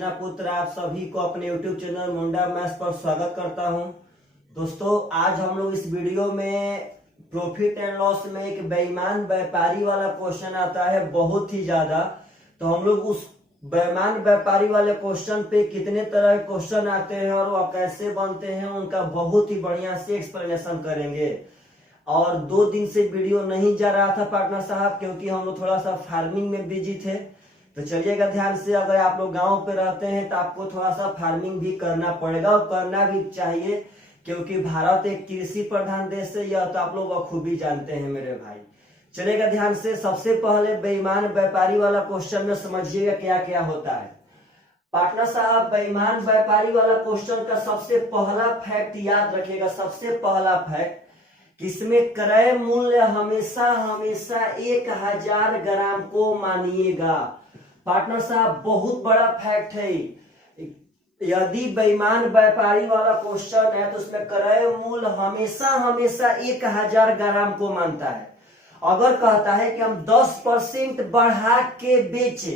योजना पुत्र आप सभी को अपने YouTube चैनल मुंडा मैथ्स पर स्वागत करता हूं। दोस्तों आज हम लोग इस वीडियो में प्रॉफिट एंड लॉस में एक बेईमान व्यापारी वाला क्वेश्चन आता है बहुत ही ज्यादा। तो हम लोग उस बेईमान व्यापारी वाले क्वेश्चन पे कितने तरह के क्वेश्चन आते हैं और वह कैसे बनते हैं उनका बहुत ही बढ़िया से एक्सप्लेनेशन करेंगे। और 2 दिन से वीडियो नहीं जा रहा था पार्टनर साहब, क्योंकि हम लोग थोड़ा सा फार्मिंग में बिजी थे। तो चलिएगा ध्यान से, अगर आप लोग गांव पे रहते हैं तो आपको थोड़ा सा फार्मिंग भी करना पड़ेगा और करना भी चाहिए, क्योंकि भारत एक कृषि प्रधान देश है। यह तो आप लोग बखूबी जानते हैं मेरे भाई। चलेगा ध्यान से, सबसे पहले बेईमान व्यापारी वाला क्वेश्चन में समझिएगा क्या क्या होता है। पार्टनर साहब बेईमान व्यापारी वाला क्वेश्चन का सबसे पहला फैक्ट याद रखिएगा। सबसे पहला फैक्ट, इसमें क्रय मूल्य हमेशा 1000 ग्राम को मानिएगा। पार्टनर साहब बहुत बड़ा फैक्ट है। यदि बेईमान व्यापारी वाला क्वेश्चन है तो उसमें क्रय मूल्य हमेशा 1000 ग्राम को मानता है। अगर कहता है कि हम 10% बढ़ा के बेचे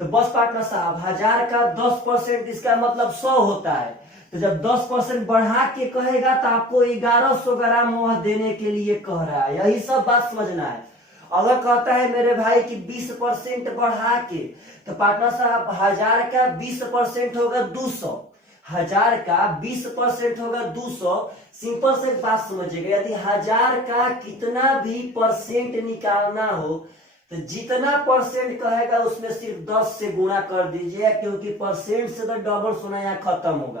तो बस पार्टनर साहब 1000 का 10% इसका मतलब 100 होता है। तो जब 10% बढ़ा के कहेगा तो आपको 1100 ग्राम वह देने के लिए कह रहा है। यही सब बात समझना है। अगर कहता है मेरे भाई कि 20% बढ़ा के, तो पार्टनर साहब 1000 का 20% होगा 200। 1000 का 20% होगा 200। सिंपल से बात समझिएगा, यदि 1000 का कितना भी परसेंट निकालना हो तो जितना परसेंट कहेगा उसमें सिर्फ 10 से गुणा कर दीजिए, क्योंकि परसेंट से तो डबल सुना यहाँ खत्म होगा।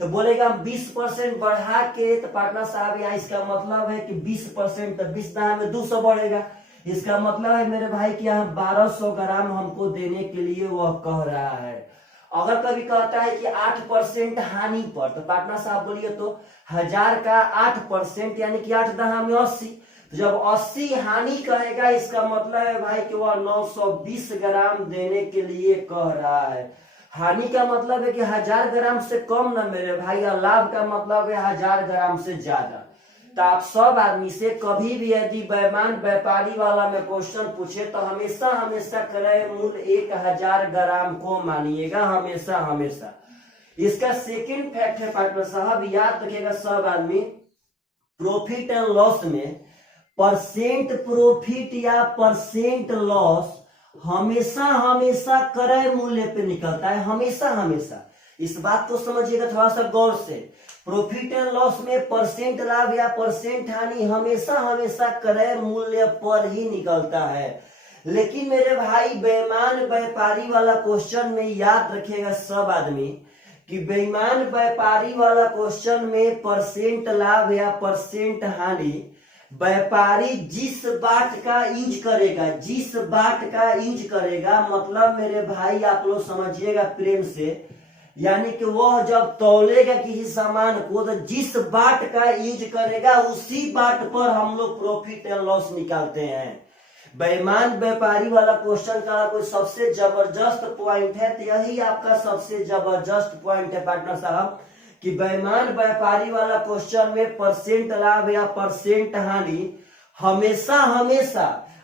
तो बोलेगा हम 20% बढ़ा के, तो पार्टनर साहब यहाँ इसका मतलब है कि 20% तो 20 में 200 बढ़ेगा। इसका मतलब है मेरे भाई कि यहाँ 1200 ग्राम हमको देने के लिए वह कह रहा है। अगर कभी कहता है कि 8% हानि पर, तो पार्टनर साहब बोलिए तो 1000 का 8% यानी कि 8 10 में 80। तो जब 80 हानि कहेगा इसका मतलब है भाई कि वह 920 ग्राम देने के लिए कह रहा है। हानि का मतलब है कि 1000 ग्राम से कम ना मेरे भाई, और लाभ का मतलब है 1000 ग्राम से ज्यादा। तो आप सब आदमी से कभी भी यदि बेईमान व्यापारी वाला में क्वेश्चन पूछे तो हमेशा क्रय मूल्य 1000 ग्राम को मानिएगा, हमेशा। इसका सेकंड फैक्ट है पार्टनर साहब, याद रखिएगा सब आदमी, प्रॉफिट एंड लॉस में परसेंट प्रॉफिट या परसेंट लॉस हमेशा क्रय मूल्य पे निकलता है, हमेशा। इस बात को समझिएगा थोड़ा सा गौर से। प्रॉफिट एंड लॉस में परसेंट लाभ या परसेंट हानि हमेशा क्रय मूल्य पर ही निकलता है। लेकिन मेरे भाई बेईमान व्यापारी वाला क्वेश्चन में याद रखिएगा सब आदमी कि बेईमान व्यापारी वाला क्वेश्चन में परसेंट लाभ या परसेंट हानि व्यापारी जिस बाट का यूज करेगा, मतलब मेरे भाई आप लोग समझिएगा प्रेम से, यानी कि वह जब तौलेगा किसी सामान को तो जिस बाट का यूज करेगा उसी बाट पर हम लोग प्रॉफिट एंड लॉस निकालते हैं। बेईमान व्यापारी वाला क्वेश्चन का कोई सबसे जबरदस्त पॉइंट है, तो यही आपका सबसे जबरदस्त पॉइंट है पार्टनर साहब कि बेईमान व्यापारी वाला क्वेश्चन में परसेंट लाभ या परसेंट हानि हमेशा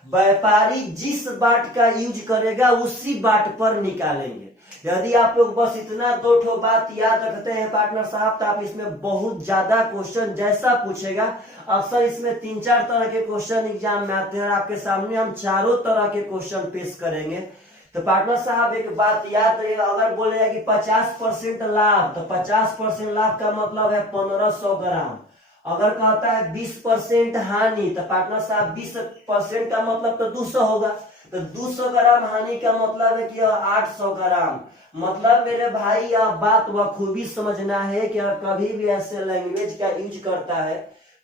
व्यापारी जिस बाट का यूज करेगा उसी बाट पर निकालेंगे। यदि आप लोग बस इतना 2 बात याद रखते हैं पार्टनर साहब तो आप इसमें बहुत ज्यादा क्वेश्चन जैसा पूछेगा, अक्सर इसमें 3-4 तरह के क्वेश्चन एग्जाम में आते हैं। आपके सामने हम 4 तरह के क्वेश्चन पेश करेंगे। तो पार्टनर साहब एक बात याद रखिएगा, अगर बोलेगा कि 50% लाभ, तो 50% लाभ का मतलब है 1500 ग्राम। अगर कहता है 20% हानि, तो पार्टनर साहब 20% का मतलब तो 200 होगा। तो 200 ग्राम हानि का मतलब है कि 800 ग्राम। मतलब मेरे भाई यह बात बखूबी समझना है कि कभी भी ऐसे लैंग्वेज का यूज करता है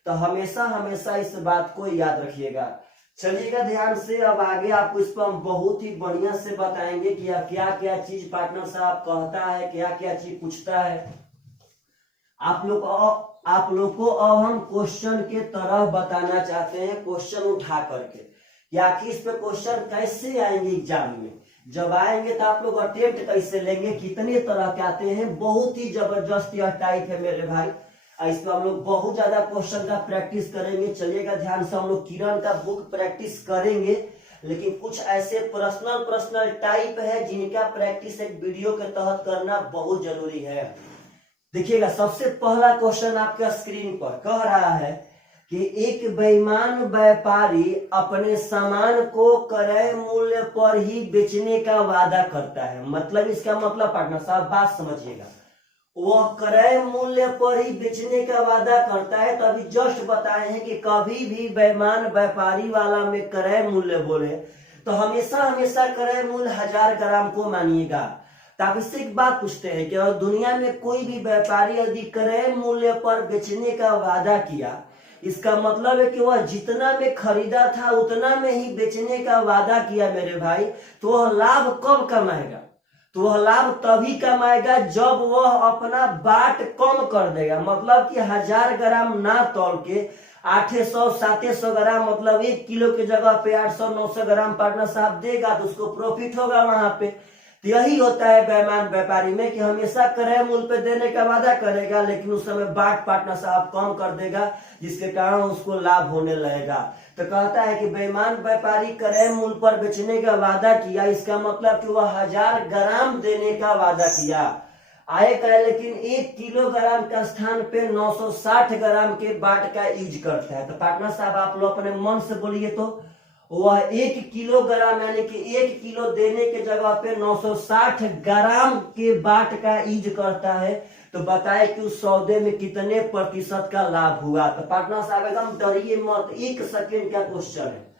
तो हमेशा इस बात को याद रखिएगा। चलिएगा ध्यान से, अब आगे आपको इस पर हम बहुत ही बढ़िया से बताएंगे कि क्या क्या चीज पार्टनर साहब कहता है, क्या क्या चीज पूछता है। आप लोग को अब हम क्वेश्चन के तरह बताना चाहते हैं, क्वेश्चन उठा करके कि आखिर इस पे क्वेश्चन कैसे आएंगे एग्जाम में। जब आएंगे तो आप लोग अटेम्प्ट कैसे लेंगे, कितने तरह के आते हैं। बहुत ही जबरदस्त यह टाइप है मेरे भाई। इस पर हम लोग बहुत ज्यादा क्वेश्चन का प्रैक्टिस करेंगे। चलिएगा ध्यान से, हम लोग किरण का बुक प्रैक्टिस करेंगे लेकिन कुछ ऐसे पर्सनल टाइप है जिनका प्रैक्टिस एक वीडियो के तहत करना बहुत जरूरी है। देखिएगा, सबसे पहला क्वेश्चन आपका स्क्रीन पर कह रहा है कि एक बेईमान व्यापारी अपने सामान को क्रय मूल्य पर ही बेचने का वादा करता है। मतलब इसका मतलब पार्टनर साहब बात समझिएगा, वह क्रय मूल्य पर ही बेचने का वादा करता है। तो अभी जस्ट बताए हैं कि कभी भी बेईमान व्यापारी वाला में क्रय मूल्य बोले तो हमेशा क्रय मूल्य 1000 ग्राम को मानिएगा। तो आप इससे एक बात पूछते हैं कि अगर दुनिया में कोई भी व्यापारी यदि क्रय मूल्य पर बेचने का वादा किया, इसका मतलब है कि वह जितना में खरीदा था उतना में ही बेचने का वादा किया मेरे भाई, तो वह लाभ कब कमाएगा? तो वह लाभ तभी कमाएगा जब वह अपना बाट कम कर देगा। मतलब कि 1000 ग्राम ना तौल के 800-700 ग्राम, मतलब 1 किलो की जगह पे 800-900 ग्राम पार्टनर साहब देगा तो उसको प्रॉफिट होगा वहां पे। तो यही होता है बेईमान व्यापारी में कि हमेशा क्रय मूल्य पे देने का वादा करेगा, लेकिन उस समय बाट पार्टनर साहब कम कर देगा, जिसके कारण उसको लाभ होने लगेगा। तो कहता है कि बेईमान व्यापारी क्रय मूल्य पर बेचने का वादा किया, इसका मतलब कि वह 1000 ग्राम देने का वादा किया आएगा, लेकिन 1 किलोग्राम का स्थान पे 960 ग्राम के बाट का यूज करता है। तो पार्टनर साहब आप लोग अपने मन से बोलिए तो वह 1 किलोग्राम यानी कि 1 किलो देने के जगह पे 960 ग्राम के बाट का यूज करता है। तो बताए कि उस सौदे में कितने प्रतिशत का लाभ हुआ। तो पार्टनर साहब एकदम डरिए मत, 1 सेकेंड का क्वेश्चन है।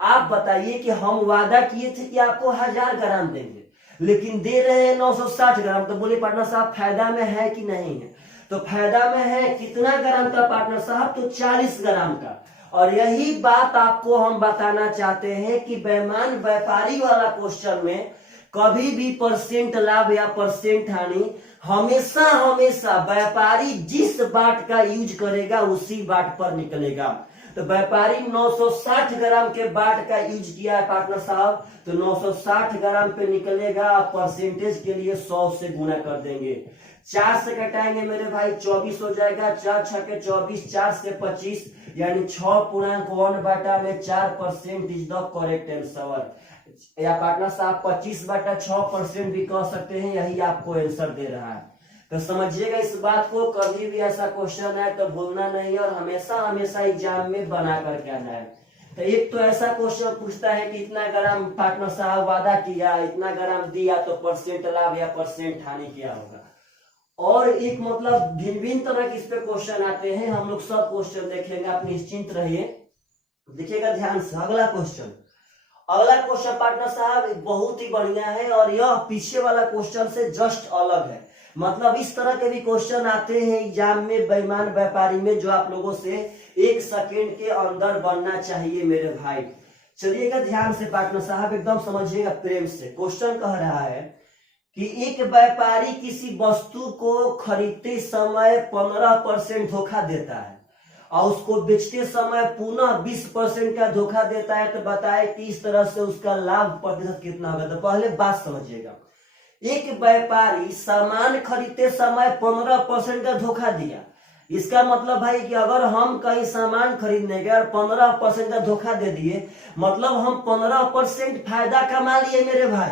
आप बताइए कि हम वादा किए थे कि आपको 1000 ग्राम देंगे, लेकिन दे रहे हैं 960 ग्राम। तो बोले पार्टनर साहब फायदा में है कि नहीं है? तो फायदा में है कितना ग्राम का पार्टनर साहब? तो 40 ग्राम का। और यही बात आपको हम बताना चाहते हैं कि बेईमान व्यापारी वाला क्वेश्चन में कभी भी परसेंट लाभ या परसेंट हानि हमेशा व्यापारी जिस बाट का यूज करेगा उसी बाट पर निकलेगा। तो व्यापारी 960 ग्राम के बाट का यूज किया है पार्टनर साहब, तो 960 ग्राम पे निकलेगा। परसेंटेज के लिए 100 से गुना कर देंगे, 4 से कटाएंगे मेरे भाई 24 हो जाएगा। 4 छके 24, 4 से 25 यानी 6.1/4% इज द करेक्ट आंसर। या पार्टनर साहब 25/6% भी कह सकते हैं, यही आपको आंसर दे रहा है। तो समझिएगा इस बात को, कभी भी ऐसा क्वेश्चन है तो भूलना नहीं और हमेशा एग्जाम में बना करके आना है। तो एक तो ऐसा क्वेश्चन पूछता है कि इतना ग्राम पार्टनर साहब वादा किया, इतना ग्राम दिया, तो परसेंट लाभ या परसेंट हानि क्या होगा। और एक मतलब भिन्न तरह के इस पे क्वेश्चन आते हैं, हम लोग सब क्वेश्चन देखेंगे, आप निश्चिंत रहिए, देखिएगा ध्यान से। अगला क्वेश्चन पार्टनर साहब बहुत ही बढ़िया है और यह पीछे वाला क्वेश्चन से जस्ट अलग है। मतलब इस तरह के भी क्वेश्चन आते हैं एग्जाम में बेईमान व्यापारी में, जो आप लोगों से 1 सेकेंड के अंदर बनना चाहिए मेरे भाई। चलिएगा ध्यान से पार्टनर साहब, एकदम समझिएगा प्रेम से। क्वेश्चन कह रहा है कि एक व्यापारी किसी वस्तु को खरीदते समय 15% धोखा देता है और उसको बेचते समय पुनः 20% का धोखा देता है। तो बताए कि इस तरह से उसका लाभ प्रतिशत कितना होगा। तो पहले बात समझिएगा, एक व्यापारी सामान खरीदते समय 15% का धोखा दिया, इसका मतलब भाई कि अगर हम कहीं सामान खरीदने गए और 15% का धोखा दे दिए, मतलब हम 15% फायदा कमा लिए मेरे भाई।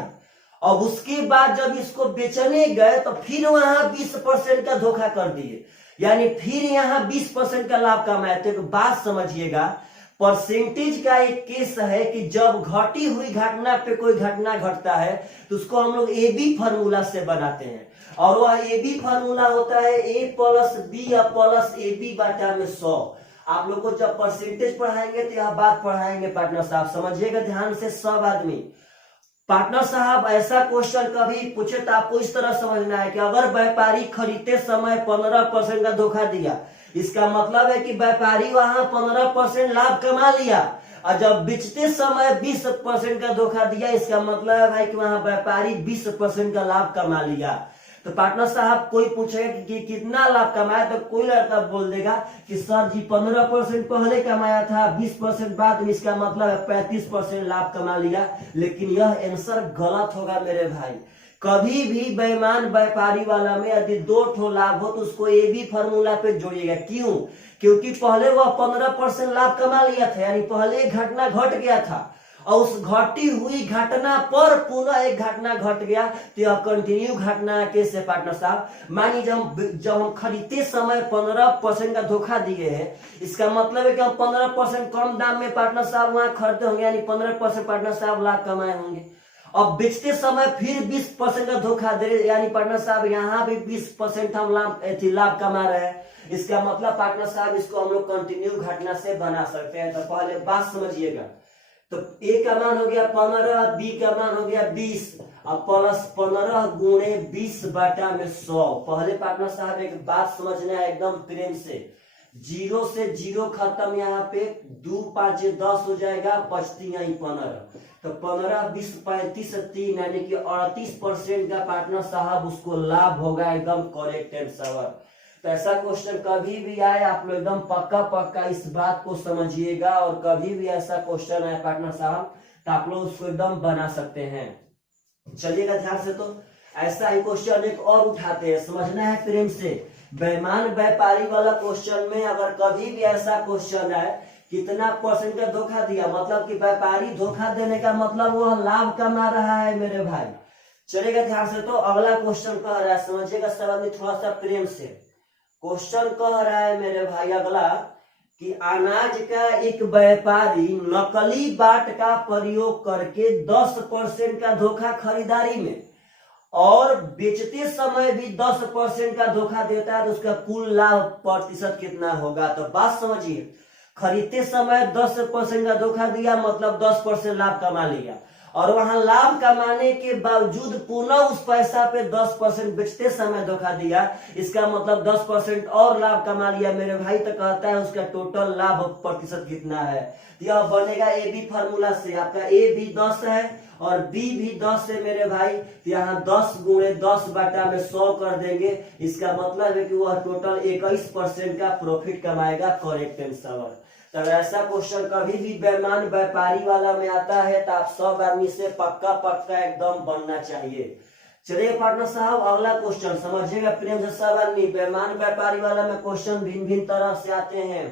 अब उसके बाद जब इसको बेचने गए तो फिर वहां 20% का धोखा कर दिए, यानी फिर यहाँ 20% का लाभ कमाए। तो एक बात समझिएगा, परसेंटेज का एक केस है कि जब घटी हुई घटना पे कोई घटना घटता है तो उसको हम लोग AB फार्मूला से बनाते हैं, और वह AB फार्मूला होता है A+B या +AB/100। आप लोग को जब परसेंटेज पढ़ाएंगे तो यह बात पढ़ाएंगे पार्टनर साहब, समझिएगा ध्यान से सब आदमी। पार्टनर साहब ऐसा क्वेश्चन कभी पूछे तो आपको इस तरह समझना है कि अगर व्यापारी खरीदते समय 15% का धोखा दिया, इसका मतलब है कि व्यापारी वहां 15% लाभ कमा लिया, और जब बेचते समय 20% का धोखा दिया, इसका मतलब है भाई कि वहां व्यापारी 20% का लाभ कमा लिया। तो पार्टनर साहब कोई पूछेगा कि कितना लाभ कमाया, तो कोई लड़का बोल देगा कि सर जी 15% पहले कमाया था, 20% बाद में, इसका मतलब है 35% लाभ कमा लिया। लेकिन यह आंसर गलत होगा मेरे भाई। कभी भी बेईमान व्यापारी वाला में यदि 2 ठो लाभ हो तो उसको AB फार्मूला पे जोड़िएगा। क्यों? क्योंकि पहले वह 15% लाभ कमा लिया था, यानी पहले एक घटना घट गया था और उस घटी हुई घटना पर पुनः एक घटना घट गया तो यह कंटिन्यू घटना कैसे पार्टनर साहब? मानिए जब हम खरीदते समय 15% का धोखा दिए हैं, इसका मतलब है कि हम 15% कम दाम में पार्टनर साहब वहां खरीदते होंगे, यानी 15% पार्टनर साहब लाभ कमाए होंगे। अब बेचते समय फिर 20% का धोखा दे रहे, यानी पार्टनर साहब यहाँ भी 20% हम लाभ कमा रहे हैं। इसका मतलब पार्टनर साहब इसको हम लोग कंटिन्यू घटना से बना सकते हैं। तो पहले बात समझिएगा, तो ए का मान हो गया 15, बी का मान हो गया 20, अब प्लस 15 गुणे 20 बटा में 100। पहले पार्टनर साहब एक बात समझना है एकदम प्रेम से, 0 से 0 खत्म, यहाँ पे 2 5 10 हो जाएगा, बचती यही 15। तो 15 20 35 3 यानी कि 38% का पार्टनर साहब उसको लाभ होगा। एकदम करेक्ट आंसर। तो ऐसा क्वेश्चन कभी भी आए आप लोग एकदम पक्का इस बात को समझिएगा, और कभी भी ऐसा क्वेश्चन आए पार्टनर साहब तो आप लोग उसको एकदम बना सकते हैं। चलिएगा ध्यान से। तो ऐसा ही क्वेश्चन एक और उठाते हैं, समझना है प्रेम से। बेईमान व्यापारी वाला क्वेश्चन में अगर कभी भी ऐसा क्वेश्चन आए कितना परसेंट का धोखा दिया, मतलब कि व्यापारी धोखा देने का मतलब वह लाभ कमा रहा है मेरे भाई। चलेगा ध्यान से। तो अगला क्वेश्चन कह रहा है, समझिएगा सब आदमी थोड़ा सा प्रेम से। क्वेश्चन कह रहा है मेरे भाई अगला कि अनाज का एक व्यापारी नकली बाट का प्रयोग करके 10% का धोखा खरीदारी में और बेचते समय भी 10% का धोखा देता है, तो उसका कुल लाभ प्रतिशत कितना होगा? तो बात समझिए, खरीदते समय 10% का धोखा दिया, मतलब 10% लाभ कमा लिया, और वहां लाभ कमाने के बावजूद पुनः उस पैसा पे 10% बेचते समय धोखा दिया, इसका मतलब 10% और लाभ कमा लिया मेरे भाई। तो कहता है उसका टोटल लाभ प्रतिशत कितना है? यह बनेगा ए बी फार्मूला से। आपका ए भी 10 है और बी भी 10 है मेरे भाई। तो यहाँ 10 गुणे 10 बटा में 100 कर देंगे, इसका मतलब है कि वह टोटल 21% का प्रॉफिट कमाएगा। Correct answer. तो ऐसा क्वेश्चन कभी भी बेईमान व्यापारी वाला में आता है तो आप सब आदमी से पक्का एकदम बनना चाहिए। चलिए पार्टनर साहब अगला क्वेश्चन समझिएगा प्रेम से सब आदमी। बेईमान व्यापारी वाला में क्वेश्चन भिन्न तरह से आते हैं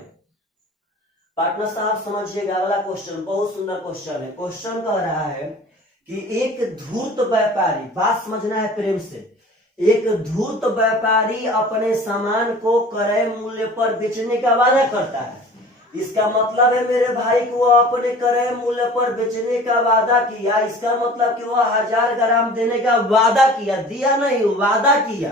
पार्टनर साहब, समझिएगा। अगला क्वेश्चन बहुत सुंदर क्वेश्चन है। क्वेश्चन कह रहा है कि एक धूर्त व्यापारी, बात समझना है प्रेम से, एक धूर्त व्यापारी अपने सामान को क्रय मूल्य पर बेचने का वादा करता है। इसका मतलब है मेरे भाई कि वो अपने क्रय मूल्य पर बेचने का वादा किया, इसका मतलब कि वह 1000 ग्राम देने का वादा किया, दिया नहीं वादा किया।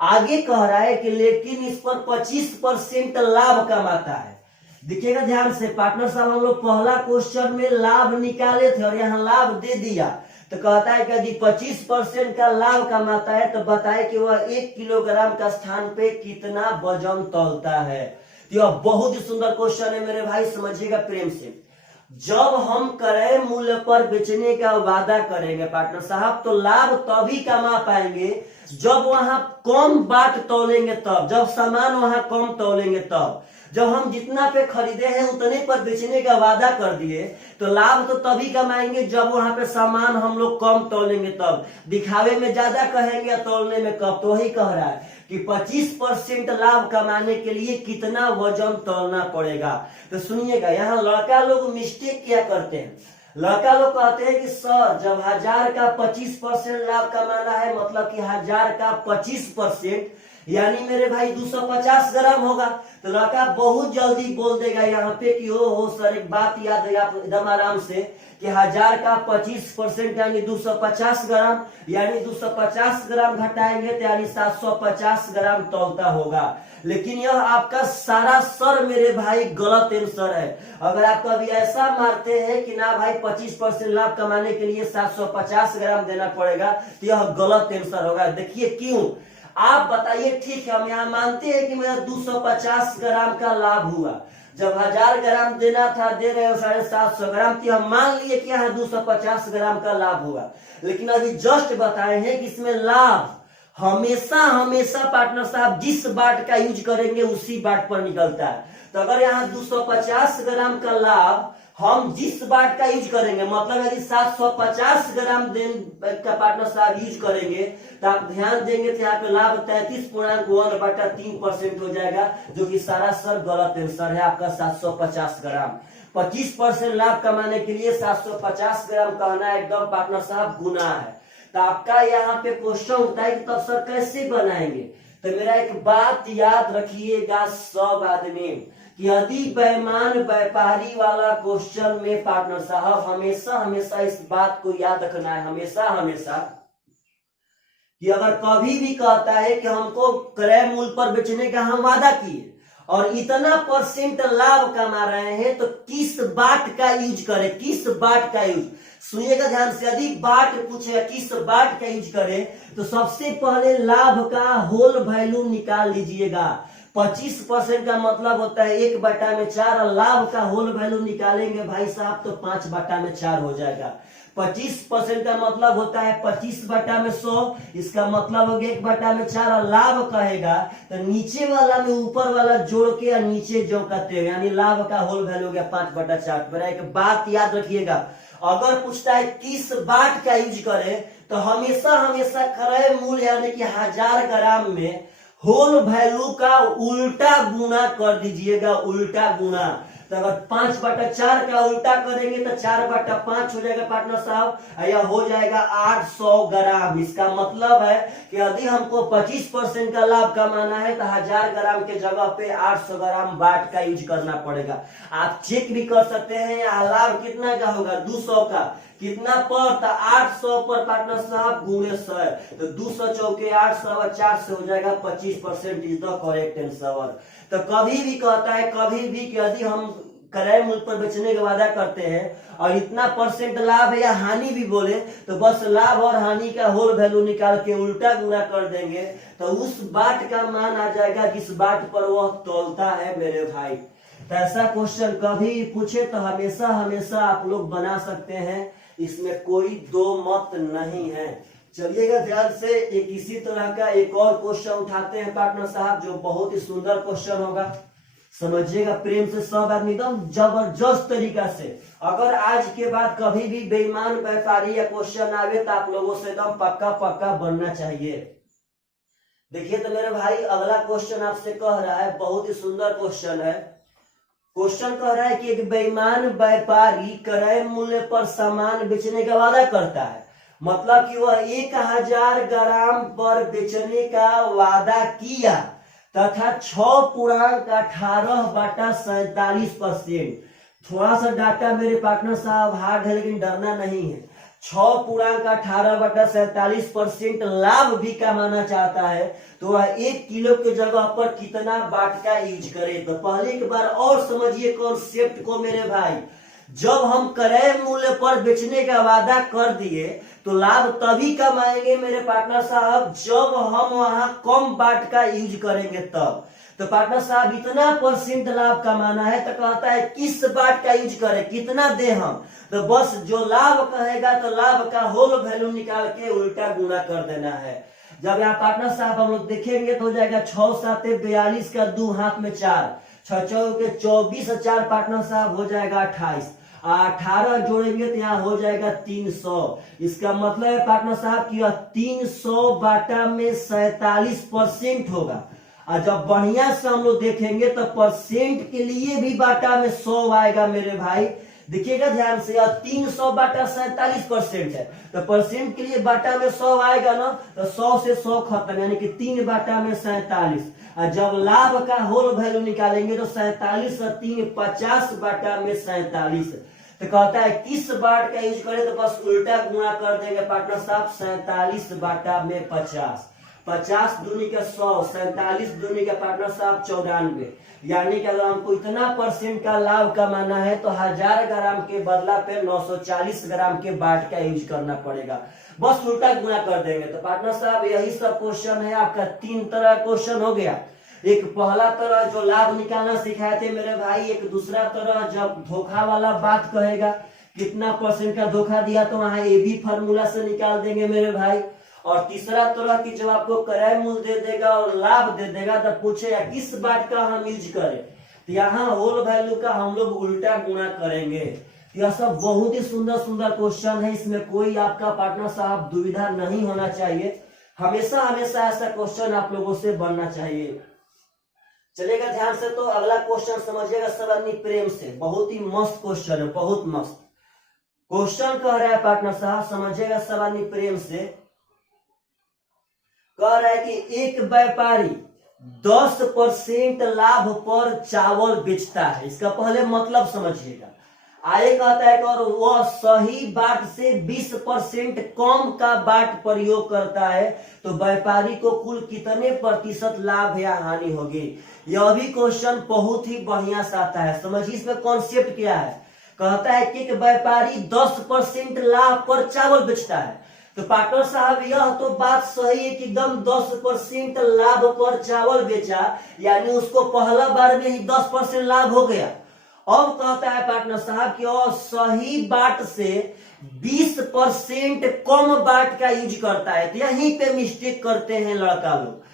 आगे कह रहा है कि लेकिन इस पर 25% लाभ कमाता है। देखिएगा ध्यान से पार्टनर साहब, हम लोग पहला क्वेश्चन में लाभ निकाले थे और यहाँ लाभ दे दिया। तो कहता है कि यदि 25% का लाभ कमाता है तो बताए कि वह 1 किलोग्राम का स्थान पे कितना वजन तौलता है। यह बहुत ही सुंदर क्वेश्चन है मेरे भाई, समझिएगा प्रेम से। जब हम क्रय मूल्य पर बेचने का वादा करेंगे पार्टनर साहब तो लाभ तभी कमा पाएंगे जब वहां कम बाट तौलेंगे, तब जब सामान वहां कम तौलेंगे, तब जब हम जितना पे खरीदे हैं उतने पर बेचने का वादा कर दिए तो लाभ तो तभी कमाएंगे जब वहां पे सामान हम लोग कम तौलेंगे, तब दिखावे में ज्यादा कहेंगे या तौलने में कब। तो वही कह रहा है कि 25% लाभ कमाने के लिए कितना वजन तौलना पड़ेगा। तो सुनिएगा, यहाँ लड़का लोग मिस्टेक क्या करते हैं। लड़का लोग कहते हैं कि सर जब 1000 का 25% लाभ कमाना है, मतलब कि 1000 का 25% यानी मेरे भाई 250 ग्राम होगा। तो लड़का बहुत जल्दी बोल देगा यहाँ पे कि हो सर, एक बात याद है आप एकदम आराम से कि 1000 का 25% यानी 250 ग्राम, यानी 250 ग्राम घटाएंगे तो यानी 750 ग्राम तौलता होगा। लेकिन यह आपका सारा सर मेरे भाई गलत आंसर है। अगर आप कभी ऐसा मारते हैं कि ना भाई 25% लाभ कमाने के लिए 750 ग्राम देना पड़ेगा तो यह गलत आंसर होगा। देखिए क्यों, आप बताइए। ठीक है, हम यहाँ मानते हैं कि मेरा 250 ग्राम का लाभ हुआ, जब 1000 ग्राम देना था दे रहे हो 750 ग्राम, तो हम मान लिए कि यहाँ 250 ग्राम का लाभ हुआ। लेकिन अभी जस्ट बताए हैं कि इसमें लाभ हमेशा पार्टनर साहब जिस बाट का यूज करेंगे उसी बाट पर निकलता है। तो अगर यहाँ 250 ग्राम का लाभ हम जिस बाट का यूज करेंगे, मतलब यदि 750 ग्राम का पार्टनर साहब यूज करेंगे तो आप ध्यान देंगे तो यहाँ पे लाभ 33.1/3% हो जाएगा, जो कि सरासर गलत आंसर है आपका 750 ग्राम। 25% लाभ कमाने के लिए 750 ग्राम कहना एकदम पार्टनर साहब गुनाह है। तो आपका यहाँ पे क्वेश्चन उठता है कि तब सर कैसे बनाएंगे। तो मेरा एक बात याद रखिएगा सब आदमी, कि यदि बेईमान व्यापारी वाला क्वेश्चन में पार्टनर साहब हमेशा हमेशा इस बात को याद रखना है, हमेशा हमेशा, कि अगर कभी भी कहता है कि हमको क्रय मूल्य पर बेचने का हम वादा किए और इतना परसेंट लाभ कमा रहे हैं, तो किस बाट का यूज करें, किस बाट का यूज, सुनिएगा ध्यान से। यदि बाट पूछेगा किस बाट का यूज करें, तो सबसे पहले लाभ का होल वैल्यू निकाल लीजिएगा। 25% का मतलब होता है 1/4, और लाभ का होल वैल्यू निकालेंगे भाई साहब तो 5/4 हो जाएगा। 25% का मतलब होता है 25/100, इसका मतलब हो गया 1/4, और लाभ कहेगा तो नीचे वाला में ऊपर वाला जोड़ के या नीचे जो करते हैं, यानी लाभ का होल वैल्यू हो गया 5/4। मेरा एक बात याद रखिएगा, अगर पूछता है किस बाट का यूज करें, तो हमेशा हमेशा क्रय मूल्य यानी कि 1000 ग्राम में होल वैल्यू का उल्टा गुना कर दीजिएगा, उल्टा गुना। तो अगर 5/4 का उल्टा करेंगे तो 4/5 हो जाएगा पार्टनर साहब, यह हो जाएगा 800 ग्राम। इसका मतलब है कि यदि हमको 25% का लाभ कमाना है तो 1000 ग्राम के जगह पे 800 ग्राम बाट का यूज करना पड़ेगा। आप चेक भी कर सकते हैं यहाँ लाभ कितना का होगा, 200 का, कितना पर, तो 800 पर पार्टनर साहब गुणे 100, तो 200 चौके 800 और 4 से हो जाएगा 25% इज द करेक्ट आंसर। तो कभी भी कहता है, कभी भी कि यदि हम क्रय मूल्य पर बेचने का वादा करते हैं और इतना परसेंट लाभ है या हानि भी बोले, तो बस लाभ और हानि का होल वैल्यू निकाल के उल्टा गुना कर देंगे, तो उस बाट का मान आ जाएगा जिस बाट पर वह तौलता है मेरे भाई। तो ऐसा क्वेश्चन कभी पूछे तो हमेशा हमेशा आप लोग बना सकते हैं, इसमें कोई दो मत नहीं है। चलिएगा ध्यान से, एक इसी तरह का एक और क्वेश्चन उठाते हैं पार्टनर साहब, जो बहुत ही सुंदर क्वेश्चन होगा, समझिएगा प्रेम से सब आदमी एकदम जबरदस्त तरीका से। अगर आज के बाद कभी भी बेईमान व्यापारी या क्वेश्चन आवे तो आप लोगों से एकदम पक्का पक्का बनना चाहिए। देखिए तो मेरे भाई अगला क्वेश्चन आपसे कह रहा है, बहुत ही सुंदर क्वेश्चन है। क्वेश्चन कह रहा है कि एक बेईमान व्यापारी क्रय मूल्य पर सामान बेचने का वादा करता है, मतलब कि वह 1000 ग्राम पर बेचने का वादा किया तथा 6.18/47%। थोड़ा सा डाटा मेरे पार्टनर साहब हार्ड है, लेकिन डरना नहीं है। 6.18/47% लाभ भी कमाना चाहता है, तो वह 1 किलो के जगह पर कितना बाट का यूज करे। तो पहले एक बार और समझिए कॉन्सेप्ट को मेरे भाई। जब हम क्रय मूल्य पर बेचने का वादा कर दिए तो लाभ तभी कमाएंगे मेरे पार्टनर साहब जब हम वहां कम बाट का यूज करेंगे तब। तो पार्टनर साहब इतना परसेंट लाभ कमाना है, तो कहता है किस बाट का यूज करें, कितना दे हम, तो बस जो लाभ कहेगा तो लाभ का होल वैल्यू निकाल के उल्टा गुना कर देना है। जब यहाँ पार्टनर साहब हम लोग देखेंगे तो हो जाएगा 6 7 42 का 2 हाथ में 4, 6 चौके 24, 4 पार्टनर साहब हो जाएगा 28, 18 जोड़ेंगे तो यहाँ हो जाएगा 300। इसका मतलब है पार्टनर साहब कि 300 बाटा में 47% होगा। और जब बढ़िया से हम लोग देखेंगे तो परसेंट के लिए भी बाटा में 100 आएगा मेरे भाई। देखिएगा ध्यान से, 300 बाटा 47% है, तो परसेंट के लिए बाटा में 100 आएगा ना, तो 100 से 100 खत्म, यानी कि 3 बाटा में 47। और जब लाभ का होल वैल्यू निकालेंगे तो 47 और 3 50 बाटा में 47। तो कहता है किस बाट का यूज करें, तो बस उल्टा गुणा कर देंगे पार्टनर साहब, 47 बाटा में 50, 50 दूनी का 100, 47 दूनी का पार्टनर साहब 94। यानी कि अगर हमको इतना परसेंट का लाभ कमाना है तो 1000 ग्राम के बदला पे 940 ग्राम के बाट का यूज करना पड़ेगा, बस उल्टा गुणा कर देंगे। तो पार्टनर साहब यही सब क्वेश्चन है आपका। 3 तरह क्वेश्चन हो गया। एक पहला तरह जो लाभ निकालना सिखाए थे मेरे भाई, एक दूसरा तरह जब धोखा वाला बात कहेगा, कितना परसेंट का धोखा दिया तो वहां AB फार्मूला से निकाल देंगे मेरे भाई। और तीसरा तरह की जब आपको क्रय मूल्य दे देगा और लाभ दे देगा तो पूछेगा किस बाट का हम यूज करें, तो यहाँ होल वैल्यू का हम लोग उल्टा गुणा करेंगे। यह सब बहुत ही सुंदर सुंदर क्वेश्चन है, इसमें कोई आपका पार्टनर साहब दुविधा नहीं होना चाहिए। हमेशा हमेशा ऐसा क्वेश्चन आप लोगों से बनना चाहिए। चलेगा ध्यान से, तो अगला क्वेश्चन समझिएगा सब आदमी प्रेम से। बहुत ही मस्त क्वेश्चन है, बहुत मस्त क्वेश्चन कह रहा है पार्टनर साहब, समझिएगा सब आदमी प्रेम से। कह रहा है कि एक व्यापारी 10% लाभ पर चावल बेचता है। इसका पहले मतलब समझिएगा। आगे कहता है कि और वह सही बाट से 20% कम का बाट प्रयोग करता है, तो व्यापारी को कुल कितने प्रतिशत लाभ या हानि होगी। यह भी क्वेश्चन बहुत ही बढ़िया से आता है। समझिए इसमें कॉन्सेप्ट क्या है। कहता है कि एक व्यापारी 10% लाभ पर चावल बेचता है, तो पार्टनर साहब यह तो बात सही है कि एकदम 10% लाभ पर चावल बेचा, यानी उसको पहला बार में ही 10% लाभ हो गया। अब कहता है पार्टनर साहब कि और सही बाट से 20% कम बाट का यूज करता है। तो यहीं पे मिस्टेक करते हैं लड़का लोग।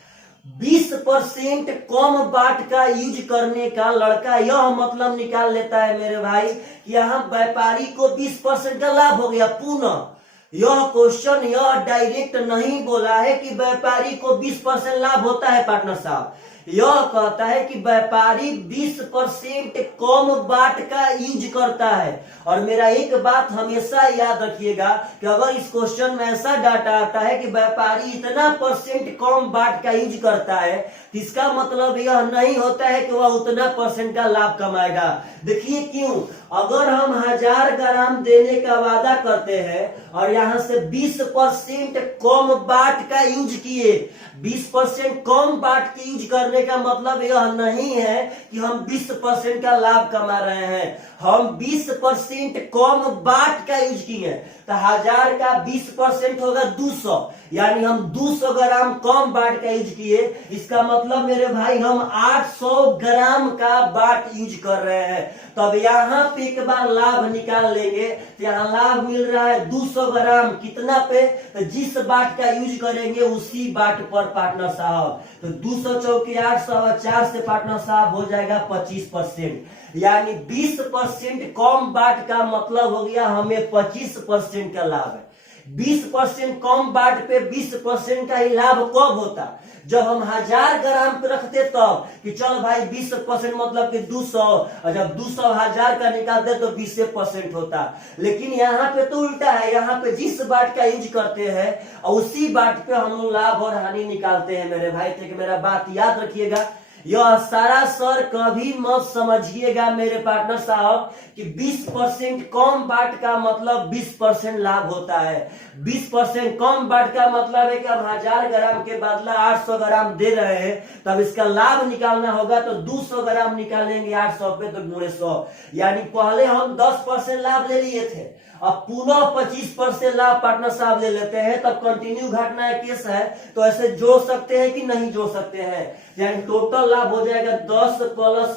20% कम बाट का यूज करने का लड़का यह मतलब निकाल लेता है मेरे भाई कि यहाँ व्यापारी को 20% का लाभ हो गया। पुनः यह क्वेश्चन यह डायरेक्ट नहीं बोला है कि व्यापारी को 20% लाभ होता है पार्टनर साहब। यह कहता है कि व्यापारी 20% कम बाट का यूज करता है। और मेरा एक बात हमेशा याद रखिएगा कि अगर इस क्वेश्चन में ऐसा डाटा आता है कि व्यापारी इतना परसेंट कम बाट का यूज करता है, तो इसका मतलब यह नहीं होता है कि वह उतना परसेंट का लाभ कमाएगा। देखिए क्यों, अगर हम 1000 ग्राम देने का वादा करते हैं और यहाँ से 20% कम बाट का यूज किए, 20% कम बाट की यूज करने का मतलब यह नहीं है कि हम 20% का लाभ कमा रहे हैं। हम 20% कम बाट का यूज किए, तो 1000 का 20% होगा 200, यानी हम 200 ग्राम कम बाट का यूज किए। इसका मतलब मेरे भाई हम 800 ग्राम का बाट यूज कर रहे हैं। तब यहाँ पे एक बार लाभ निकाल लेंगे, तो यहाँ लाभ मिल रहा है 200 ग्राम कितना पे, तो जिस बाट का यूज करेंगे उसी बाट पर पार्टनर साहब। तो 200 चौके 800 और 4 से पार्टनर साहब हो जाएगा 25%, यानी 20% कम बाट का मतलब हो गया हमें 25% का लाभ है। 20% कम बाट पे 20% का ही लाभ कब होता, जब हम 1000 ग्राम पे रखते तब कि चल भाई 20% मतलब कि 200, और जब 200 1000 का निकालते तो 20% होता। लेकिन यहाँ पे तो उल्टा है, यहाँ पे जिस बाट का यूज करते हैं और उसी बाट पे हम लोग लाभ और हानि निकालते हैं मेरे भाई। तो मेरा बात याद रखिएगा, यह सारा सर कभी मत समझिएगा मेरे पार्टनर साहब कि 20% कम बाट का मतलब 20% लाभ होता है। 20% कम बाट का मतलब है कि हम 1000 ग्राम के बदला 800 ग्राम दे रहे हैं, तब इसका लाभ निकालना होगा तो 200 ग्राम निकालेंगे 800 पे तो गुणे 100, यानी पहले हम 10% लाभ ले लिए थे, अब पुनः 25% लाभ पार्टनर साहब ले लेते हैं। तब कंटिन्यू घटना केस है, तो ऐसे जोड़ सकते हैं कि नहीं जोड़ सकते हैं, यानी टोटल लाभ हो जाएगा 10 +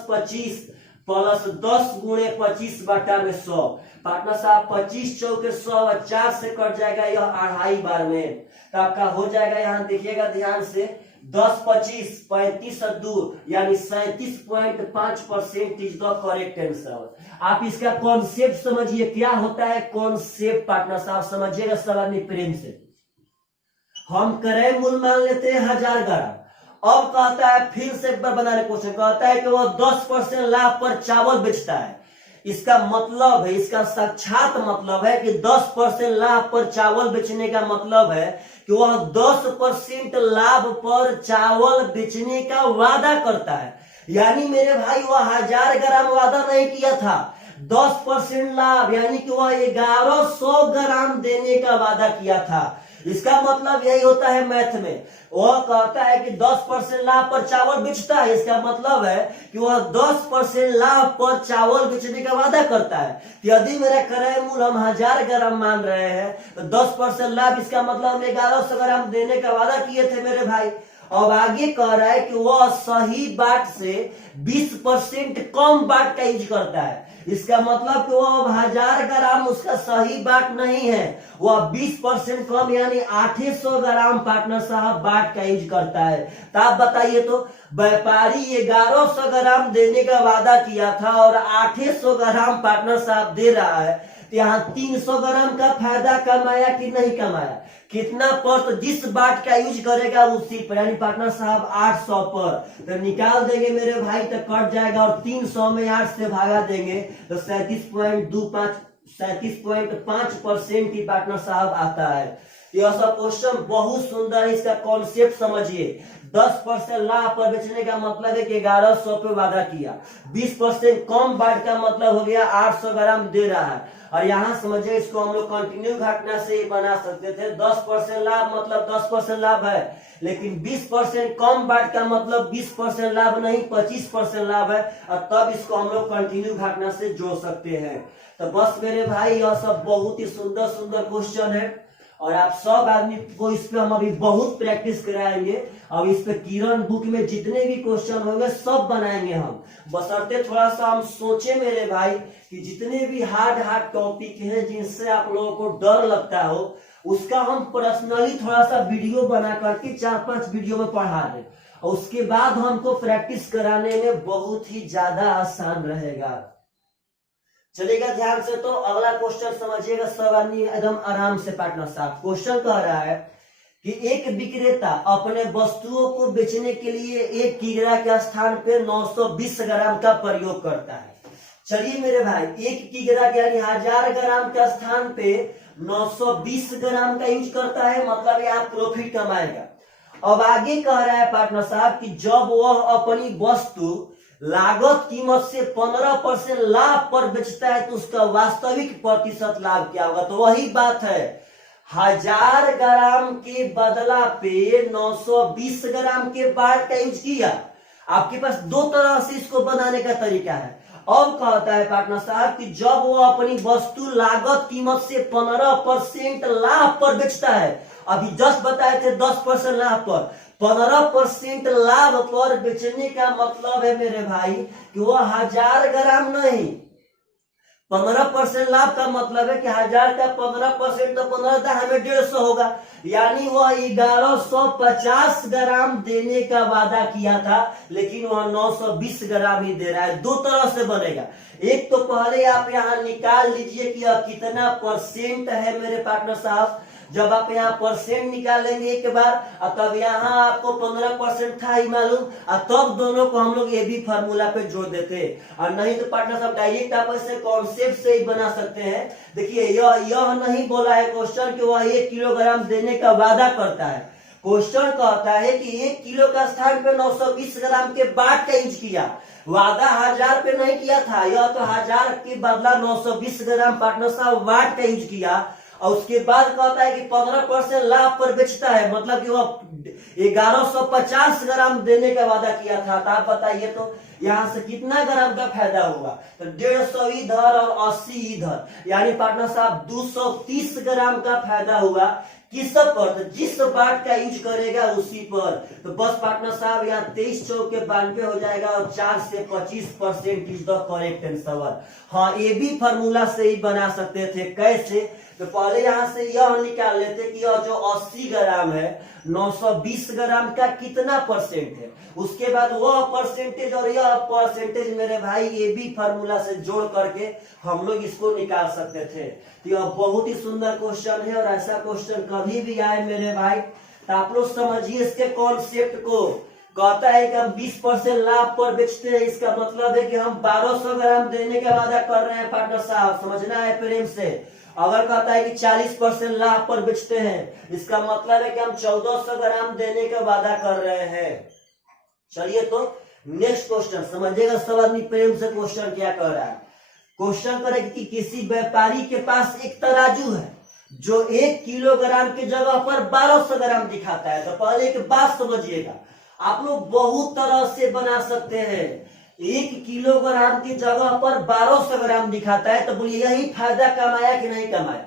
25 + 10 गुणे 25 बटा में 100। पार्टनर साहब 25 चौके 100 और 4 से कट जाएगा यह 2.5 बार में, तो आपका हो जाएगा, यहाँ देखिएगा ध्यान से, 10 25 35 और 2 यानी 37.5% इज द करेक्ट आंसर। आप इसका कॉन्सेप्ट समझिए क्या होता है। कॉन्सेप्ट पार्टनर साहब समझिएगा सब आदमी प्रेम से। हम क्रय मूल्य मान लेते हैं 1000 ग्राम। अब कहता है, फिर से एक बार बनाने क्वेश्चन, कहता है कि वह 10% लाभ पर चावल बेचता है। इसका मतलब है, इसका साक्षात मतलब है कि 10% लाभ पर चावल बेचने का मतलब है कि वह 10% लाभ पर चावल बेचने का वादा करता है। यानी मेरे भाई वह 1000 ग्राम वादा नहीं किया था, 10% लाभ यानी कि वह 1100 ग्राम देने का वादा किया था। इसका मतलब यही होता है मैथ में। वह कहता है कि 10% लाभ पर चावल बेचता है, इसका मतलब है कि वह 10% लाभ पर चावल बेचने का वादा करता है। यदि मेरा क्रय मूल्य हम 1000 ग्राम मान रहे हैं, तो 10% लाभ, इसका मतलब हम 1100 ग्राम देने का वादा किए थे मेरे भाई। अब आगे कह रहा है कि वह सही बाट से 20% कम बाट का यूज करता है। इसका मतलब कि वो अब 1000 ग्राम उसका सही बाट नहीं है, वो अब 20% कम यानी 800 ग्राम पार्टनर साहब बाट का यूज करता है। तो आप बताइए तो व्यापारी 1100 ग्राम देने का वादा किया था और 800 ग्राम पार्टनर साहब दे रहा है, तो यहाँ 300 ग्राम का फायदा कमाया कि नहीं कमाया? कितना पर? तो जिस बाट का यूज करेगा उसी पर, यानी पार्टनर साहब 800 पर। तो निकाल देंगे मेरे भाई तो कट जाएगा और 300 में 8 से भागा देंगे तो 37.5% ही पार्टनर साहब आता है। यह सब क्वेश्चन बहुत सुंदर है, इसका कॉन्सेप्ट समझिए। 10% लाभ पर बेचने का मतलब है कि 1100 पे वादा किया, 20% कम बाट का मतलब हो गया 800 ग्राम दे रहा है। और यहाँ समझिए, इसको हम लोग कंटिन्यू घटना से ही बना सकते थे। 10% लाभ मतलब 10% लाभ है, लेकिन 20% कम बाट का मतलब 20% लाभ नहीं 25% लाभ है, और तब इसको हम लोग कंटिन्यू घटना से जोड़ सकते हैं। तो बस मेरे भाई, यह सब बहुत ही सुंदर सुंदर क्वेश्चन है और आप सब आदमी को इस पे हम अभी बहुत प्रैक्टिस कराएंगे। अब इस पे किरण बुक में जितने भी क्वेश्चन होंगे सब बनाएंगे हम, बशर्ते थोड़ा सा हम सोचे मेरे भाई कि जितने भी हार्ड टॉपिक हैं जिनसे आप लोगों को डर लगता हो, उसका हम पर्सनली थोड़ा सा वीडियो बना करके 4-5 वीडियो में पढ़ा दें, और उसके बाद हमको प्रैक्टिस कराने में बहुत ही ज्यादा आसान रहेगा। चलेगा ध्यान से। तो अगला क्वेश्चन समझिएगा सब आदमी एकदम आराम से पार्टनर साहब। क्वेश्चन कह रहा है कि एक विक्रेता अपने वस्तुओं को बेचने के लिए 1 किग्रा के स्थान पे 920 ग्राम का प्रयोग करता है। चलिए मेरे भाई, 1 किग्रा यानी 1000 ग्राम के स्थान पे 920 ग्राम का यूज करता है, मतलब यहाँ प्रॉफिट कमाएगा। अब आगे कह रहा है पार्टनर साहब कि जब वह अपनी वस्तु लागत कीमत से 15% लाभ पर बेचता है तो उसका वास्तविक प्रतिशत लाभ क्या होगा? तो वही बात है, 1000 ग्राम के बदला पे 920 ग्राम के बाट का यूज किया। आपके पास 2 तरह से इसको बनाने का तरीका है। अब कहता है पार्टनर साहब कि जब वो अपनी वस्तु लागत कीमत से 15% लाभ पर बेचता है, अभी जस्ट बताए थे 10% लाभ पर, 15% लाभ पर बेचने का मतलब है मेरे भाई कि वो 1000 ग्राम नहीं, 15% लाभ का मतलब है कि 1000 का 15% तो 15 हमें 150 होगा, यानी वह 1150 ग्राम देने का वादा किया था, लेकिन वह 920 ग्राम ही दे रहा है। 2 तरह से बनेगा। एक तो पहले आप यहाँ निकाल लीजिए कि यह कितना परसेंट है मेरे पार्टनर साहब। जब आप यहाँ परसेंट निकालेंगे एक बार, तब यहाँ आपको 15% था ही मालूम, और तब दोनों को हम लोग ए बी फार्मूला पे जोड़ देते, और नहीं तो पार्टनर साहब डायरेक्ट आप ऐसे कॉन्सेप्ट से ही बना सकते हैं। देखिए, यह नहीं बोला है क्वेश्चन कि वह 1 किलोग्राम देने का वादा करता है। क्वेश्चन कहता है कि 1 किलो का स्थान पे 920 ग्राम के बाट का यूज किया, वादा 1000 पे नहीं किया था, यह तो 1000 के बदला 920 ग्राम पार्टनर साहब वाट का यूज किया, और उसके बाद कहता है कि 15% लाभ पर बेचता है, मतलब कि वह 1150 ग्राम देने का वादा किया था। तो आप बताइए तो यहाँ से कितना ग्राम का फायदा होगा? तो 150 इधर और 80 इधर, यानी पार्टनर साहब 230 ग्राम का फायदा होगा। किस पर? तो जिस बाट का यूज करेगा उसी पर। तो बस पार्टनर साहब यहाँ 23 चौक के 92 हो जाएगा, और 4 से 25% इज द करेक्ट आंसर। हाँ, ये भी फार्मूला से ही बना सकते थे। कैसे? तो पहले यहाँ से यह निकाल लेते कि यह जो 80 ग्राम है 920 ग्राम का कितना परसेंट है, उसके बाद वह परसेंटेज और यह परसेंटेज मेरे भाई ये भी फार्मूला से जोड़ करके हम लोग इसको निकाल सकते थे। तो यह बहुत ही सुंदर क्वेश्चन है, और ऐसा क्वेश्चन कभी भी आए मेरे भाई तो आप लोग समझिए इसके कॉन्सेप्ट को। कहता है कि हम 20% लाभ पर बेचते हैं, इसका मतलब है कि हम 1200 ग्राम देने का वादा कर रहे हैं पार्टनर साहब, समझना है प्रेम से। अगर कहता है कि 40% लाभ पर बेचते हैं, इसका मतलब है कि हम 1400 ग्राम देने का वादा कर रहे हैं। चलिए तो नेक्स्ट क्वेश्चन समझिएगा सब आदमी प्रेम से। क्वेश्चन क्या कर रहा है? क्वेश्चन करे कि किसी व्यापारी के पास एक तराजू है जो 1 किलोग्राम की जगह पर 1200 ग्राम दिखाता है। तो पहले एक बात समझिएगा, आप लोग बहुत तरह से बना सकते हैं। 1 किलोग्राम की जगह पर 1200 ग्राम दिखाता है, तो बोलिए यही फायदा कमाया कि नहीं कमाया?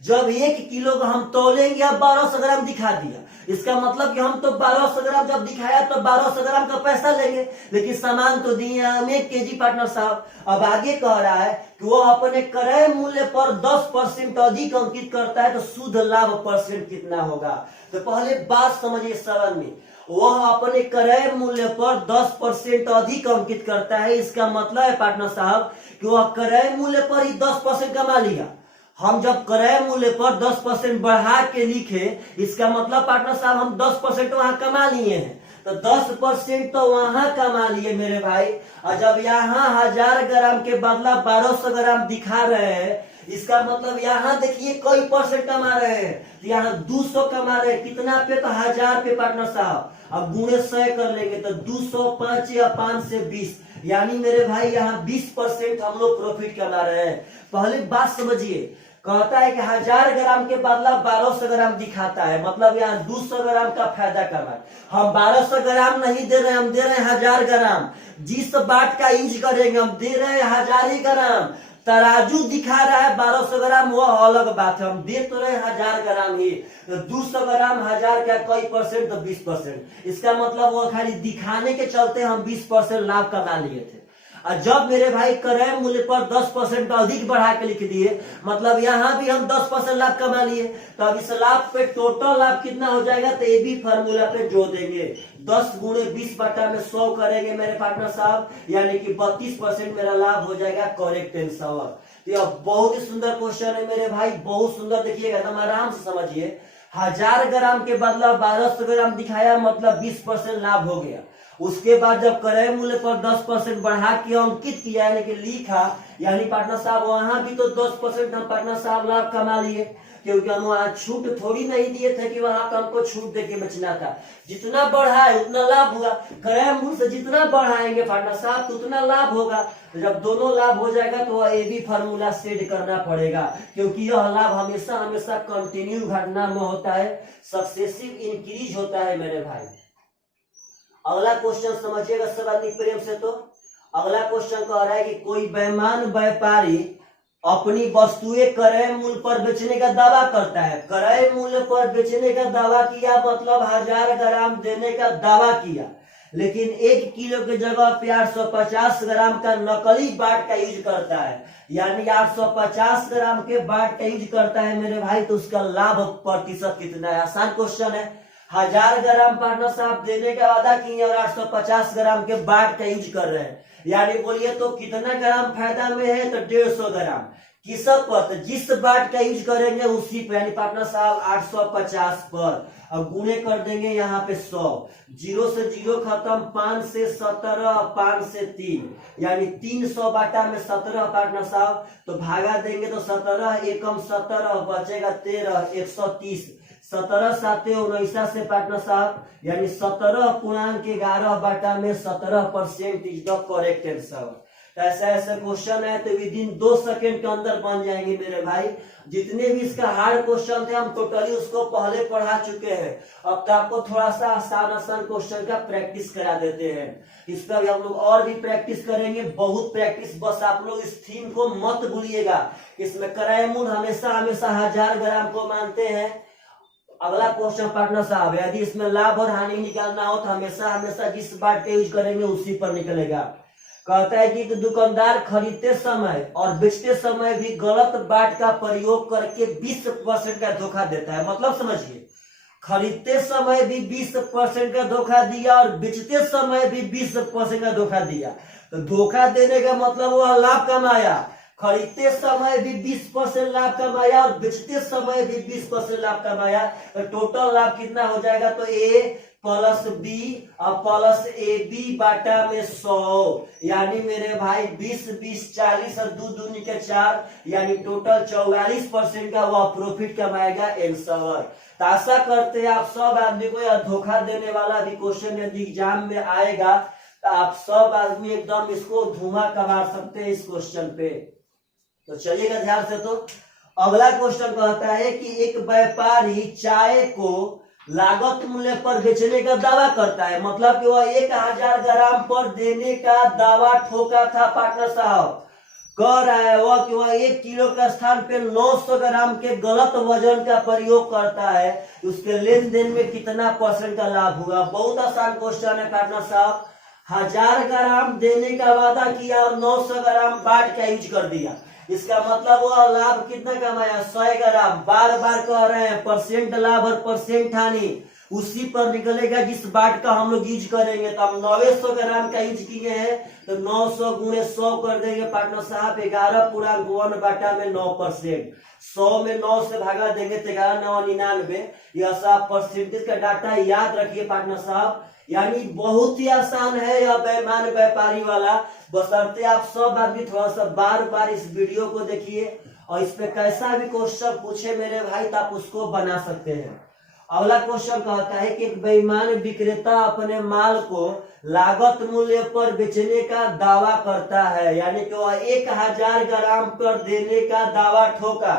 जब 1 किलो को हम तौलेंगे, अब 1200 ग्राम दिखा दिया, इसका मतलब कि हम तो 1200 ग्राम जब दिखाया तो 1200 ग्राम का पैसा लेंगे, लेकिन सामान तो दिए हम 1 kg पार्टनर साहब। अब आगे कह रहा है कि वो अपने क्रय मूल्य पर 10% अधिक अंकित करता है तो शुद्ध लाभ परसेंट कितना होगा। तो पहले बात समझिए सवाल में, वह अपने क्रय मूल्य पर 10% अधिक अंकित करता है, इसका मतलब है पार्टनर साहब कि वह क्रय मूल्य पर ही 10% कमा लिया। हम जब क्रय मूल्य पर 10% बढ़ा के लिखे, इसका मतलब पार्टनर साहब हम 10% वहां कमा लिए हैं, तो 10% तो वहां कमा लिए मेरे भाई। और जब यहाँ 1000 ग्राम के बदला 1200 ग्राम दिखा रहे हैं, इसका मतलब यहाँ देखिए कई परसेंट कमा रहे हैं, तो यहाँ 200 कमा रहे हैं। कितना पे? तो 1000 पे पार्टनर साहब। अब गुणे 100 कर लेंगे तो 200, 5 या 5 से 20, यानी मेरे भाई यहाँ 20% हम लोग प्रॉफिट कमा रहे हैं। पहले बात समझिए, कहता है कि 1000 ग्राम के बदला 1200 ग्राम दिखाता है, मतलब यहाँ 200 ग्राम का फायदा कमा। हम 1200 ग्राम नहीं दे रहे, हम दे रहे हैं 1000 ग्राम। जिस बाट का यूज करेंगे हम दे रहे हैं 1000 ग्राम। तराजू दिखा रहा है 1200 ग्राम, वो अलग बात है, हम दे तो रहे 1000 ग्राम ही। तो 200 ग्राम 1000 का कई परसेंट? तो 20%। इसका मतलब वो खाली दिखाने के चलते हम 20% लाभ कमा लिए थे। और जब मेरे भाई क्रय मूल्य पर 10% अधिक बढ़ा के लिख दिए, मतलब यहाँ भी हम 10% लाभ कमा लिए। तो अब इस लाभ पे टोटल लाभ कितना हो जाएगा? तो ये भी फार्मूला पे जोड़ देंगे, 10 गुणे 20 बटा में 100 करेंगे मेरे पार्टनर साहब, यानी कि 32% मेरा लाभ हो जाएगा। Correct answer. तो यह बहुत ही सुंदर क्वेश्चन है मेरे भाई, बहुत सुंदर। देखिएगा एकदम आराम से समझिए। 1000 ग्राम के बदला 1200 ग्राम दिखाया, मतलब 20% लाभ हो गया। उसके बाद जब क्रय मूल्य पर 10% बढ़ा के अंकित किया, यानी कि लिखा, यानी पार्टनर साहब वहां भी तो 10% हम पार्टनर साहब लाभ कमा लिए, क्योंकि हम वहां छूट थोड़ी नहीं दिए थे कि वहां पर हमको छूट देके बचना था। जितना बढ़ाए उतना लाभ होगा, क्रय मूल्य से जितना बढ़ाएंगे पार्टनर साहब उतना लाभ होगा। तो जब दोनों लाभ हो जाएगा तो ये भी फार्मूला सेट करना पड़ेगा, क्योंकि यह लाभ हमेशा हमेशा कंटिन्यू घटना में होता है, सक्सेसिव इंक्रीज होता है मेरे भाई। अगला क्वेश्चन समझिएगा सब अधिक प्रेम से। तो अगला क्वेश्चन कह रहा है कि कोई बेईमान व्यापारी अपनी वस्तुएं क्रय मूल्य पर बेचने का दावा करता है। क्रय मूल्य पर बेचने का दावा किया, मतलब 1000 ग्राम देने का दावा किया, लेकिन 1 किलो की जगह पे 850 ग्राम का नकली बाट का यूज करता है, यानी 850 ग्राम के बाट का यूज करता है मेरे भाई। तो उसका लाभ प्रतिशत कितना है? आसान क्वेश्चन है। 1000 ग्राम पार्टनर साहब देने का वादा किए और 850 ग्राम के बाट का यूज कर रहे हैं, यानी बोलिए तो कितना ग्राम फायदा में है? तो 150 ग्राम। किस पर? तो जिस बाट का यूज करेंगे उसी पे, यानी पार्टनर साहब 850 पर। अब गुणे कर देंगे यहाँ पे 100, 0 से 0 खत्म, 5 से 17, 5 से 3, यानी 300 बाटा में 17 पार्टनर साहब। तो भागा देंगे तो 17 एकम 17 बचेगा 13, 130, 17 7 19 से पार्टनर साहब, यानी 17.11 बाटा में 17% इज द करेक्ट आंसर। ऐसा ऐसा क्वेश्चन है तो विद इन 2 सेकंड के अंदर बन जाएंगे मेरे भाई। जितने भी इसका हार्ड क्वेश्चन थे हम टोटली उसको पहले पढ़ा चुके हैं। अब तो आपको थोड़ा सा आसान आसान क्वेश्चन का प्रैक्टिस करा देते हैं। इस पर हम लोग और भी प्रैक्टिस करेंगे, बहुत प्रैक्टिस। बस आप लोग इस थीम को मत भूलिएगा। इसमें क्रय मूल्य हमेशा हमेशा 1000 ग्राम को मानते हैं। अगला क्वेश्चन पार्टनर साहब, यदि इसमें लाभ और हानि निकालना हो तो हमेशा हमेशा जिस बाट का यूज करेंगे उसी पर निकलेगा। कहता है कि दुकानदार खरीदते समय और बेचते समय भी गलत बाट का प्रयोग करके 20% का धोखा देता है। मतलब समझिए, खरीदते समय भी 20% का धोखा दिया और बेचते समय भी 20% का धोखा दिया। तो धोखा देने का मतलब वह लाभ कमाया, खरीदते समय भी 20% लाभ कमाया और बेचते समय भी 20% लाभ कमाया। तो टोटल लाभ कितना हो जाएगा? तो ए प्लस बी और प्लस ए बी बाटा में 100, यानी मेरे भाई 20 20 40 और 2 दूनी के 4, यानी टोटल 44% का वह प्रॉफिट कमाएगा आंसर। तो आशा करते हैं आप सब आदमी को यह धोखा देने वाला भी क्वेश्चन यदि एग्जाम में आएगा तो आप सब आदमी एकदम इसको धुआं कमा सकते हैं इस क्वेश्चन पे। तो चलिएगा ध्यान से। तो अगला क्वेश्चन कहता है कि एक व्यापारी चाय को लागत मूल्य पर बेचने का दावा करता है, मतलब कि वह 1000 ग्राम पर देने का दावा ठोका था पार्टनर साहब। कह रहा है वह कि वह 1 किलो के स्थान पे 900 ग्राम के गलत वजन का प्रयोग करता है, उसके लेन देन में कितना % का लाभ होगा। बहुत आसान क्वेश्चन है पार्टनर साहब। 1000 ग्राम देने का वादा किया और 900 ग्राम बाट का यूज कर दिया, इसका मतलब वह लाभ कितना कमाया, 100 ग्राम। बार बार कह रहे हैं % लाभ और % हानि उसी पर निकलेगा जिस बाट का हम लोग यूज करेंगे। तो हम 900 ग्राम का यूज किए हैं तो 900 गुणे 100 कर देंगे पार्टनर साहब। 11.1/9%। 100 में 9 से भागा देंगे तो 11×9=99। यह सब परसेंटेज का डाटा याद रखिए पार्टनर साहब। यानी बहुत ही आसान है यह बेईमान व्यापारी वाला, बशर्ते आप सब आदमी थोड़ा सा बार बार इस वीडियो को देखिए और इस पे कैसा भी क्वेश्चन पूछे मेरे भाई तो आप उसको बना सकते हैं। अगला क्वेश्चन कहता है कि एक बेईमान विक्रेता अपने माल को लागत मूल्य पर बेचने का दावा करता है, यानी कि वह 1000 ग्राम पर देने का दावा ठोका।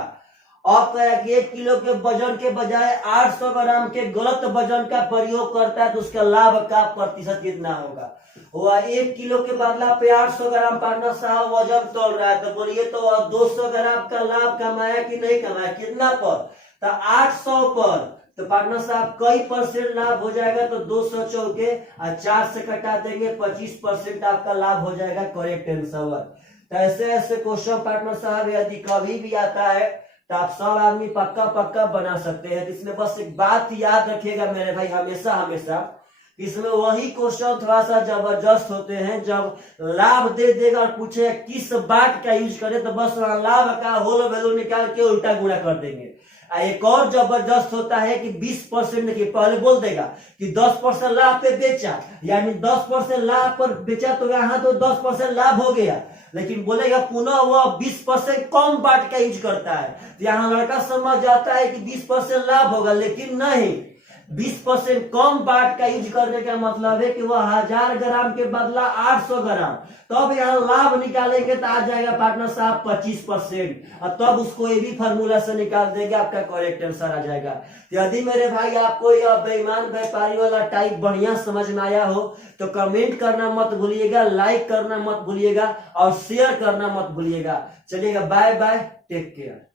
अब कहा कि 1 किलो के वजन के बजाय 800 ग्राम के गलत वजन का प्रयोग करता है तो उसका लाभ का प्रतिशत कितना होगा। वह 1 किलो के बदला पे 800 ग्राम पार्टनर साहब वजन तोल रहा है, तो बोलिए तो वह 200 ग्राम का लाभ कमाया कि नहीं कमाया, कितना पर, तो 800 पर। तो पार्टनर साहब कई % लाभ हो जाएगा, तो 200 चौके 4 से कटा देंगे, 25% आपका लाभ हो जाएगा। Correct answer. तो ऐसे ऐसे क्वेश्चन पार्टनर साहब यदि कभी भी आता है तो आप सब आदमी पक्का पक्का बना सकते हैं। तो इसमें बस एक बात याद रखिएगा मेरे भाई, हमेशा हमेशा इसमें वही क्वेश्चन थोड़ा सा जबरदस्त होते हैं जब लाभ दे देगा और पूछे किस बाट का यूज करे, तो बस लाभ का होल वैल्यू निकाल के उल्टा गुणा कर देंगे। एक और जबरदस्त होता है कि 20% की पहले बोल देगा कि 10% लाभ पे बेचा, यानी 10% लाभ पर बेचा तो यहाँ तो 10% लाभ हो गया, लेकिन बोलेगा पुनः वह 20% कम बाट का यूज करता है। तो यहाँ लड़का समझ जाता है कि 20% लाभ होगा, लेकिन नहीं, 20% कम बाट का यूज करने का मतलब है कि वह 1000 ग्राम के बदला 800 ग्राम, तब यहाँ लाभ निकालेंगे तो आ जाएगा पार्टनर साहब 25%, और तब उसको ये भी फार्मूला से निकाल देंगे, आपका करेक्ट आंसर आ जाएगा। यदि मेरे भाई आपको यह बेईमान व्यापारी वाला टाइप बढ़िया समझ में आया हो तो कमेंट करना मत भूलिएगा, लाइक करना मत भूलिएगा और शेयर करना मत भूलिएगा। चलिएगा, बाय बाय, टेक केयर।